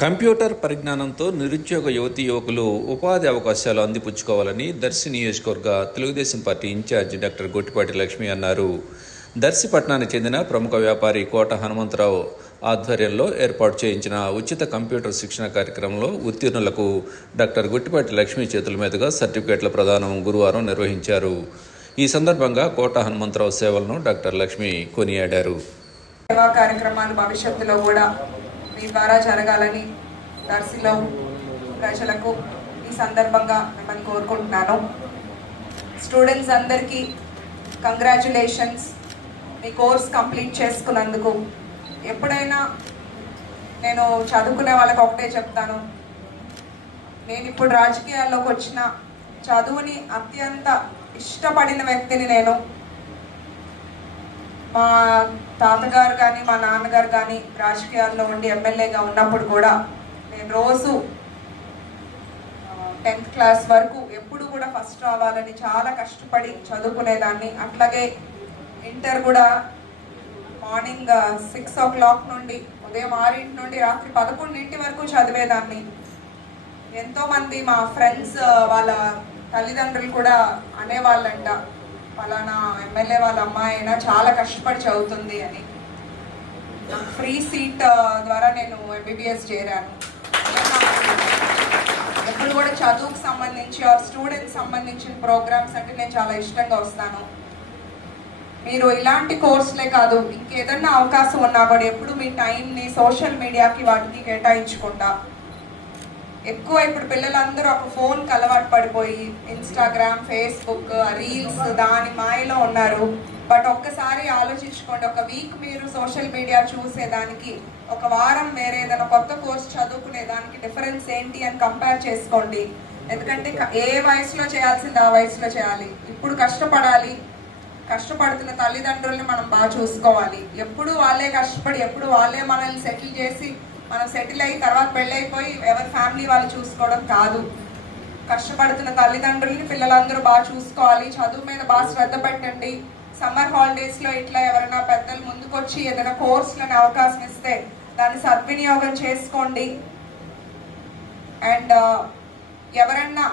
Computer పరిజ్ఞానంతో నిరుద్యోగ యువతి యువకులు ఉపాధి అవకాశాలు అందిపుచ్చుకోవాలని దర్శి నియోజకవర్గ Telugu Desam party incharge doctor Gottipati Lakshmi అన్నారు. దర్శి పట్టణానికి చెందిన ప్రముఖ వ్యాపారి కోట హనుమంతరావు ఆధ్వర్యంలో ఏర్పాటు చేయించిన ఉచిత కంప్యూటర్ శిక్షణ కార్యక్రమంలో ఉత్తీర్ణులకు డాక్టర్ గుట్టిపాటి లక్ష్మి చేతుల మీదుగా సర్టిఫికేట్ల ప్రదానం గురువారం నిర్వహించారు. ఈ సందర్భంగా కోట హనుమంతరావు సేవలను డాక్టర్ లక్ష్మి కొనియాడారు. సేవా కార్యక్రమాలు భవిష్యత్తులో కూడా మీ ద్వారా జరగాలని దర్శిలో ప్రజలకు ఈ సందర్భంగా మిమ్మల్ని కోరుకుంటున్నాను. స్టూడెంట్స్ అందరికీ కంగ్రాచులేషన్స్. మీ కోర్స్ కంప్లీట్ చేసుకున్నందుకు ఎప్పుడైనా నేను చదువుకునే వాళ్ళకి ఒకటే చెప్తాను. నేను ఇప్పుడు రాజకీయాల్లోకి వచ్చిన చదువుని అత్యంత ఇష్టపడిన వ్యక్తిని నేను. మా తాతగారు కానీ మా నాన్నగారు కానీ రాజకీయాల్లో ఉండి ఎమ్మెల్యేగా ఉన్నప్పుడు కూడా నేను రోజు టెన్త్ క్లాస్ వరకు ఎప్పుడు కూడా ఫస్ట్ రావాలని చాలా కష్టపడి చదువుకునేదాన్ని. అట్లాగే ఇంటర్ కూడా మార్నింగ్ సిక్స్ ఓ క్లాక్ నుండి ఉదయం ఆరింటి నుండి రాత్రి పదకొండింటి వరకు చదివేదాన్ని. ఎంతోమంది మా ఫ్రెండ్స్ వాళ్ళ తల్లిదండ్రులు కూడా అనేవాళ్ళంట. పలానా ఎమ్మెల్యే వాళ్ళ అమ్మాయి అయినా చాలా కష్టపడి చదువుతుంది అని. ఫ్రీ సీట్ ద్వారా నేను ఎంబీబీఎస్ చేరాను. ఎప్పుడు కూడా చదువుకు సంబంధించి ఆ స్టూడెంట్స్ సంబంధించిన ప్రోగ్రామ్స్ అంటే నేను చాలా ఇష్టంగా వస్తాను. మీరు ఇలాంటి కోర్సులే కాదు ఇంకేదన్నా అవకాశం ఉన్నా కూడా ఎప్పుడు మీ టైంని సోషల్ మీడియాకి వాటికి కేటాయించకుండా ఎక్కువ ఇప్పుడు పిల్లలందరూ ఒక ఫోన్కి అలవాటు పడిపోయి ఇన్స్టాగ్రామ్ ఫేస్బుక్ రీల్స్ దాని మాయలో ఉన్నారు. బట్ ఒక్కసారి ఆలోచించుకోండి ఒక వీక్ మీరు సోషల్ మీడియా చూసేదానికి ఒక వారం వేరే ఏదైనా కొత్త కోర్స్ చదువుకునే దానికి డిఫరెన్స్ ఏంటి అని కంపేర్ చేసుకోండి. ఎందుకంటే ఏ వయసులో చేయాల్సింది ఆ వయసులో చేయాలి. ఇప్పుడు కష్టపడాలి. కష్టపడుతున్న తల్లిదండ్రుల్ని మనం బాగా చూసుకోవాలి. ఎప్పుడు వాళ్ళే కష్టపడి ఎప్పుడు వాళ్ళే మనల్ని సెటిల్ చేసి మనం సెటిల్ అయ్యి తర్వాత పెళ్ళైపోయి ఎవరి ఫ్యామిలీ వాళ్ళు చూసుకోవడం కాదు. కష్టపడుతున్న తల్లిదండ్రుల్ని పిల్లలందరూ బాగా చూసుకోవాలి. చదువు మీద బాగా శ్రద్ధ పెట్టండి. సమ్మర్ హాలిడేస్లో ఇట్లా ఎవరైనా పెద్దలు ముందుకొచ్చి ఏదైనా కోర్సులను అవకాశం ఇస్తే దాన్ని సద్వినియోగం చేసుకోండి. అండ్ ఎవరన్నా